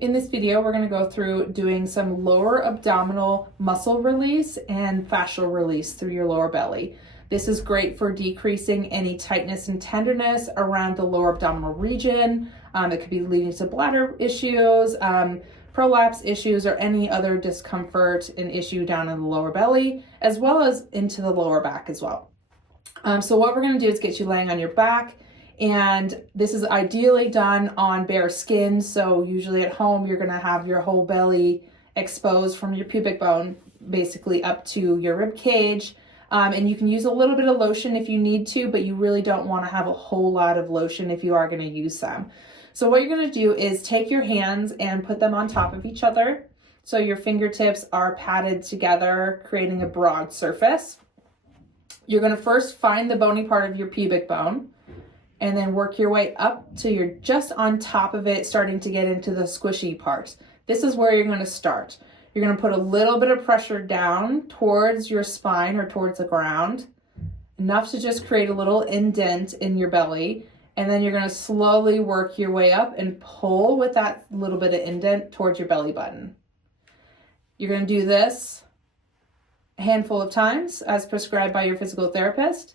In this video, we're going to go through doing some lower abdominal muscle release and fascial release through your lower belly. This is great for decreasing any tightness and tenderness around the lower abdominal region. It could be leading to bladder issues, prolapse issues, or any other discomfort and issue down in the lower belly, as well as into the lower back as well. So what we're going to do is get you laying on your back. And this is ideally done on bare skin. So usually at home, you're going to have your whole belly exposed from your pubic bone, basically up to your rib cage. And you can use a little bit of lotion if you need to, but you really don't want to have a whole lot of lotion if you are going to use some. So what you're going to do is take your hands and put them on top of each other. So your fingertips are padded together, creating a broad surface. You're going to first find the bony part of your pubic bone, and then work your way up till you're just on top of it, starting to get into the squishy parts. This is where you're going to start. You're going to put a little bit of pressure down towards your spine or towards the ground, enough to just create a little indent in your belly. And then you're going to slowly work your way up and pull with that little bit of indent towards your belly button. You're going to do this a handful of times as prescribed by your physical therapist.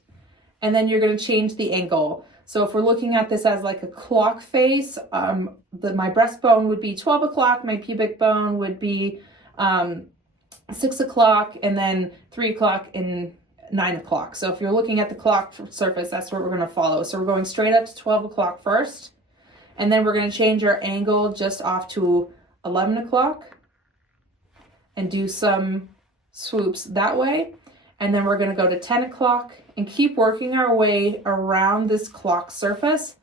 And then you're going to change the angle. So if we're looking at this as like a clock face, my breastbone would be 12 o'clock, my pubic bone would be 6 o'clock, and then 3 o'clock and 9 o'clock. So if you're looking at the clock surface, that's what we're going to follow. So we're going straight up to 12 o'clock first, and then we're going to change our angle just off to 11 o'clock and do some swoops that way. And then we're going to go to 10 o'clock and keep working our way around this clock surface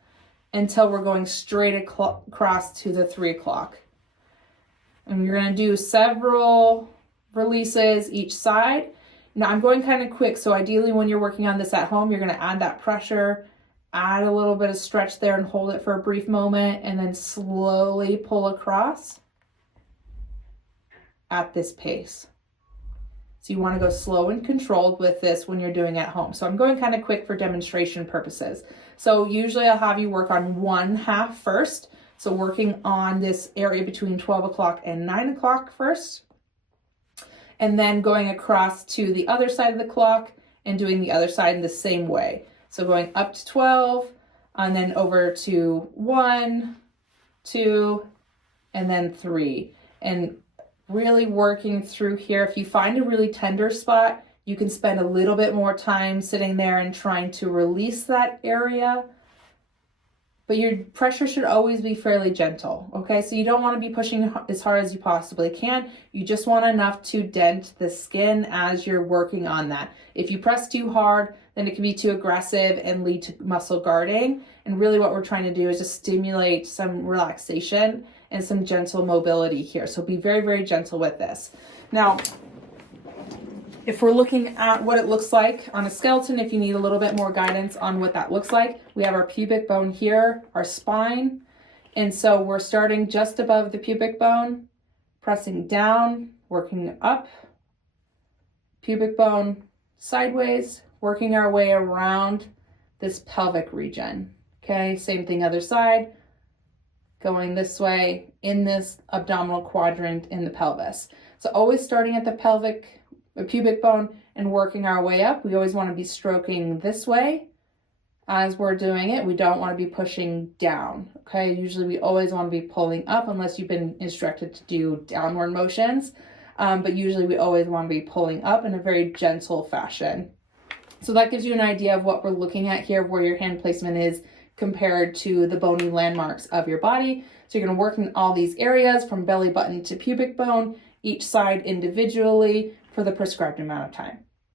until we're going straight across to the 3 o'clock. And you're going to do several releases each side. Now I'm going kind of quick, so ideally when you're working on this at home, you're going to add that pressure, add a little bit of stretch there and hold it for a brief moment, and then slowly pull across at this pace. So you want to go slow and controlled with this when you're doing at home. So I'm going kind of quick for demonstration purposes. So usually I'll have you work on one half first. So working on this area between 12 o'clock and 9 o'clock first. And then going across to the other side of the clock and doing the other side in the same way. So going up to 12 and then over to 1, 2, and then 3. And really working through here. If you find a really tender spot, you can spend a little bit more time sitting there and trying to release that area. But your pressure should always be fairly gentle, okay? So you don't want to be pushing as hard as you possibly can. You just want enough to dent the skin as you're working on that. If you press too hard, then it can be too aggressive and lead to muscle guarding. And really what we're trying to do is just stimulate some relaxation and some gentle mobility here. So be very, very gentle with this. Now, if we're looking at what it looks like on a skeleton, if you need a little bit more guidance on what that looks like, we have our pubic bone here, our spine. And so we're starting just above the pubic bone, pressing down, working up, pubic bone sideways, working our way around this pelvic region. Okay, same thing other side. Going this way in this abdominal quadrant in the pelvis. So always starting at the pubic bone and working our way up. We always want to be stroking this way as we're doing it. We don't want to be pushing down, okay? Usually we always want to be pulling up unless you've been instructed to do downward motions. But usually we always want to be pulling up in a very gentle fashion. So that gives you an idea of what we're looking at here, where your hand placement is compared to the bony landmarks of your body. So you're going to work in all these areas from belly button to pubic bone, each side individually for the prescribed amount of time.